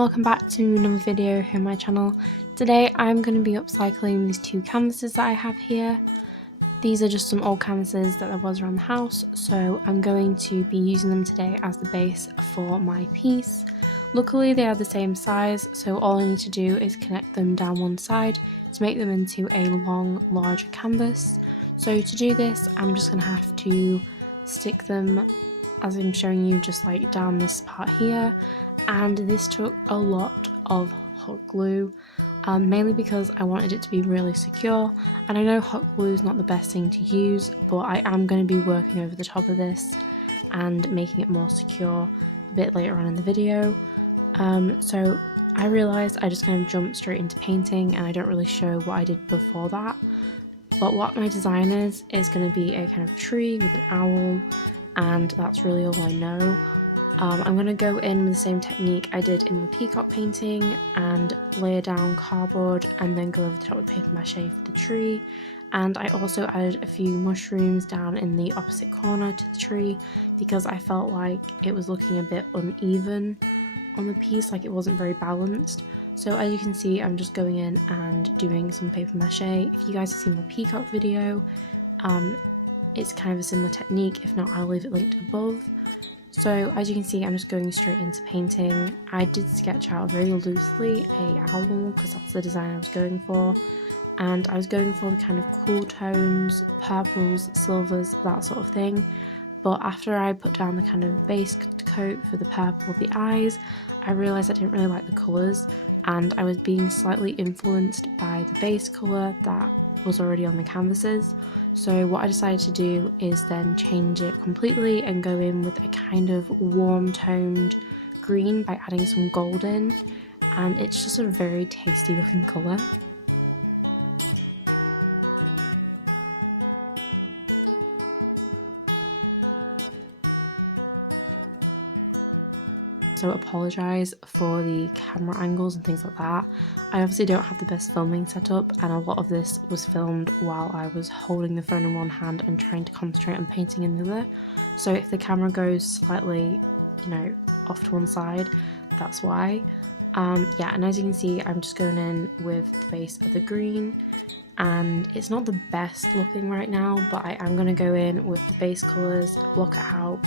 welcome back to another video here on my channel. Today I'm going to be upcycling these two canvases that I have here. These are just some old canvases that there was around the house, so I'm going to be using them today as the base for my piece. Luckily they are the same size, so all I need to do is connect them down one side to make them into a long, larger canvas. So to do this I'm just going to have to stick them, as I'm showing you, just like down this part here, and this took a lot of hot glue, mainly because I wanted it to be really secure, and I know hot glue is not the best thing to use, but I am going to be working over the top of this and making it more secure a bit later on in the video. So I realised I just kind of jumped straight into painting and I don't really show what I did before that, but what my design is going to be a kind of tree with an owl, and that's really all I know. I'm going to go in with the same technique I did in the peacock painting and layer down cardboard and then go over the top with paper mache for the tree. And I also added a few mushrooms down in the opposite corner to the tree because I felt like it was looking a bit uneven on the piece, like it wasn't very balanced. So as you can see, I'm just going in and doing some paper mache. If you guys have seen my peacock video, it's kind of a similar technique. If not, I'll leave it linked above. So as you can see, I'm just going straight into painting. I did sketch out very loosely a owl because that's the design I was going for, and I was going for the kind of cool tones, purples, silvers, that sort of thing. But after I put down the kind of base coat for the purple of the eyes, I realised I didn't really like the colours, and I was being slightly influenced by the base colour that was already on the canvases. So what I decided to do is then change it completely and go in with a kind of warm toned green by adding some gold in, and it's just a very tasty looking colour. So apologise for the camera angles and things like that. I obviously don't have the best filming setup, and a lot of this was filmed while I was holding the phone in one hand and trying to concentrate on painting in the other. So if the camera goes slightly, off to one side, that's why. Yeah, and as you can see, I'm just going in with the base of the green, and it's not the best looking right now, but I am going to go in with the base colours, block it out,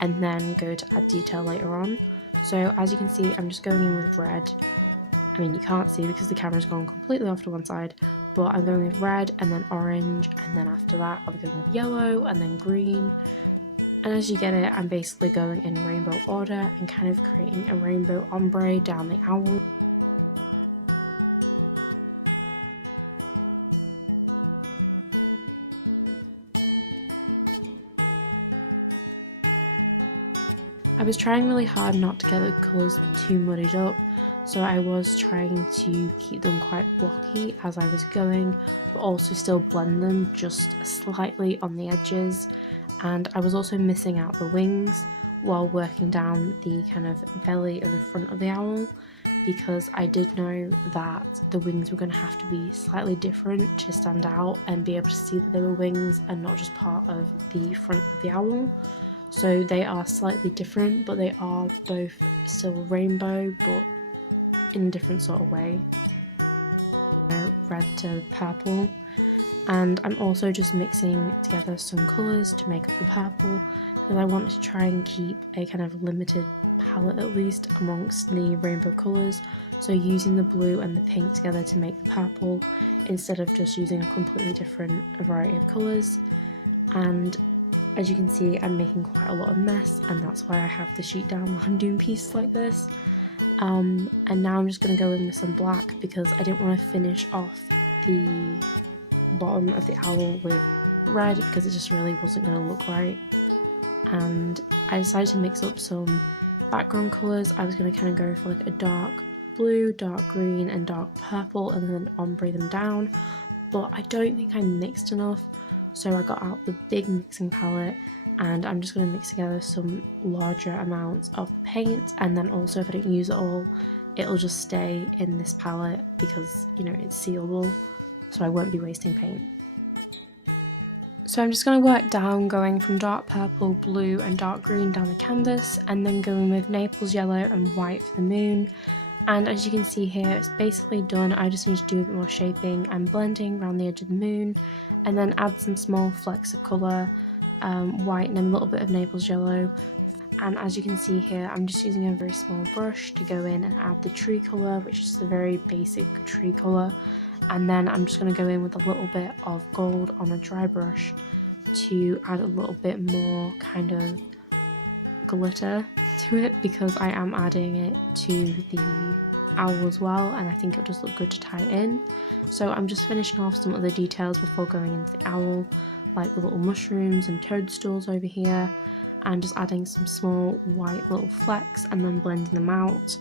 and then go to add detail later on. So as you can see, I'm just going in with red. I mean, you can't see because the camera's gone completely off to one side, but I'm going with red and then orange, and then after that I'll be going with yellow and then green. And as you get it, I'm basically going in rainbow order and kind of creating a rainbow ombre down the owl. I was trying really hard not to get the colours too muddied up, so I was trying to keep them quite blocky as I was going, but also still blend them just slightly on the edges. And I was also missing out the wings while working down the kind of belly of the front of the owl, because I did know that the wings were going to have to be slightly different to stand out and be able to see that they were wings and not just part of the front of the owl. So they are slightly different, but they are both still rainbow, but in a different sort of way. Red to purple. And I'm also just mixing together some colours to make up the purple, because I want to try and keep a kind of limited palette at least amongst the rainbow colours. So using the blue and the pink together to make the purple, instead of just using a completely different variety of colours. And as you can see, I'm making quite a lot of mess, and that's why I have the sheet down while I'm doing pieces like this. And now I'm just going to go in with some black because I didn't want to finish off the bottom of the owl with red because it just really wasn't going to look right. And I decided to mix up some background colours. I was going to kind of go for like a dark blue, dark green and dark purple and then ombre them down, but I don't think I mixed enough. So I got out the big mixing palette and I'm just going to mix together some larger amounts of paint, and then also if I don't use it all, it'll just stay in this palette because, it's sealable, so I won't be wasting paint. So I'm just going to work down, going from dark purple, blue and dark green down the canvas, and then going with Naples yellow and white for the moon. And as you can see here, it's basically done. I just need to do a bit more shaping and blending around the edge of the moon, and then add some small flecks of colour, white and a little bit of Naples yellow. And as you can see here, I'm just using a very small brush to go in and add the tree colour, which is a very basic tree colour. And then I'm just going to go in with a little bit of gold on a dry brush to add a little bit more kind of glitter to it, because I am adding it to the owl as well, and I think it'll just look good to tie it in. So I'm just finishing off some other details before going into the owl, like the little mushrooms and toadstools over here, and just adding some small white little flecks and then blending them out,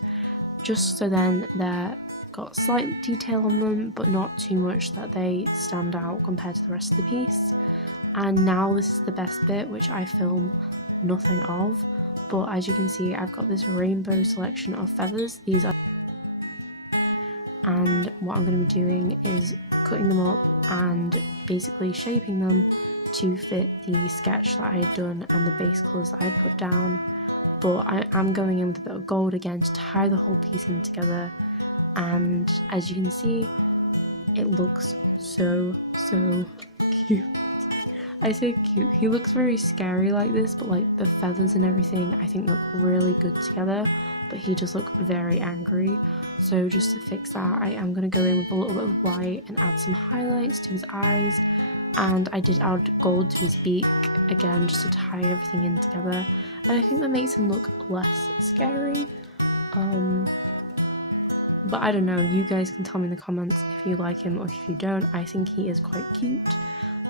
just so then they're got slight detail on them but not too much that they stand out compared to the rest of the piece. And now this is the best bit, which I film nothing of, but as you can see, I've got this rainbow selection of feathers. These are, and what I'm going to be doing is cutting them up and basically shaping them to fit the sketch that I had done and the base colours that I had put down. But I am going in with a bit of gold again to tie the whole piece in together, and as you can see, it looks so cute. I say cute, he looks very scary like this, but like the feathers and everything I think look really good together, but he just looked very angry. So just to fix that, I am going to go in with a little bit of white and add some highlights to his eyes, and I did add gold to his beak again just to tie everything in together, and I think that makes him look less scary. But I don't know, you guys can tell me in the comments if you like him or if you don't. I think he is quite cute.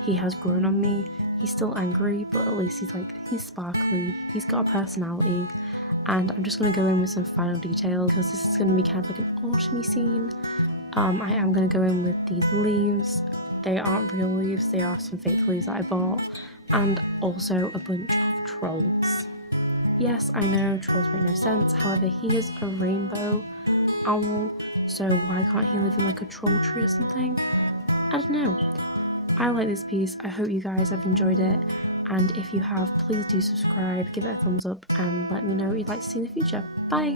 He has grown on me. He's still angry, but at least he's sparkly. He's got a personality. And I'm just going to go in with some final details because this is going to be kind of like an autumny scene. I am going to go in with these leaves. They aren't real leaves, they are some fake leaves that I bought. And also a bunch of trolls. Yes, I know, trolls make no sense. However, he is a rainbow owl, so why can't he live in like a troll tree or something? I don't know. I like this piece. I hope you guys have enjoyed it, and if you have, please do subscribe, give it a thumbs up, and let me know what you'd like to see in the future. Bye!